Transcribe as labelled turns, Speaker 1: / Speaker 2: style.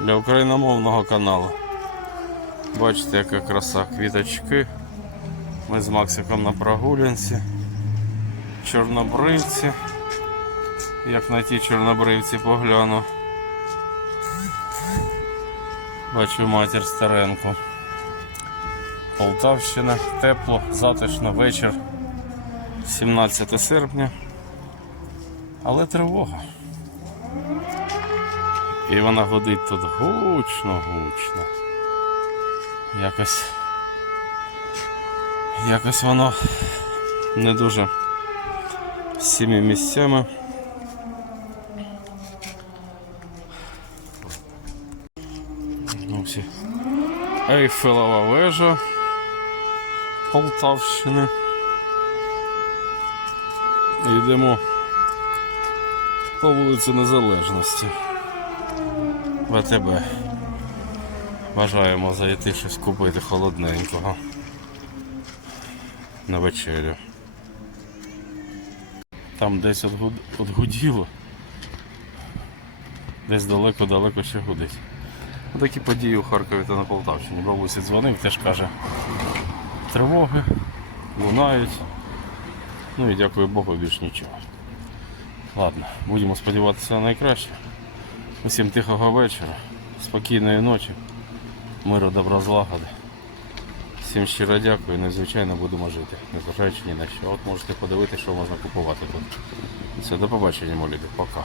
Speaker 1: для україномовного каналу. Бачите, яка краса квіточки. Ми з Максиком на прогулянці. Чорнобривці. Як на ті чорнобривці погляну. Бачу матір стареньку. Полтавщина, тепло, затишно, вечір. 17 серпня. Але тривога. І вона гудить тут гучно, гучно. Якось. Якось воно не дуже з місцями. Ну, всі. Вежа Полтавщини. Йдемо по вулиці Незалежності. ВТБ. Бажаємо зайти щось купити холодненького на вечерю. Там десь отгуд... отгуділо. Десь далеко-далеко ще гудить. Такі події у Харкові та на Полтавщині. Бабусі дзвонив, теж каже, тривоги лунають. Ну і дякую Богу, більш нічого. Ладно, будемо сподіватися на найкраще. Усім тихого вечора, спокійної ночі, миру, добра злагоди. Всім щиро дякую, незвичайно будемо жити, незважаючи ні на що. От можете подивитися, що можна купувати тут. Все, до побачення, молі, пока.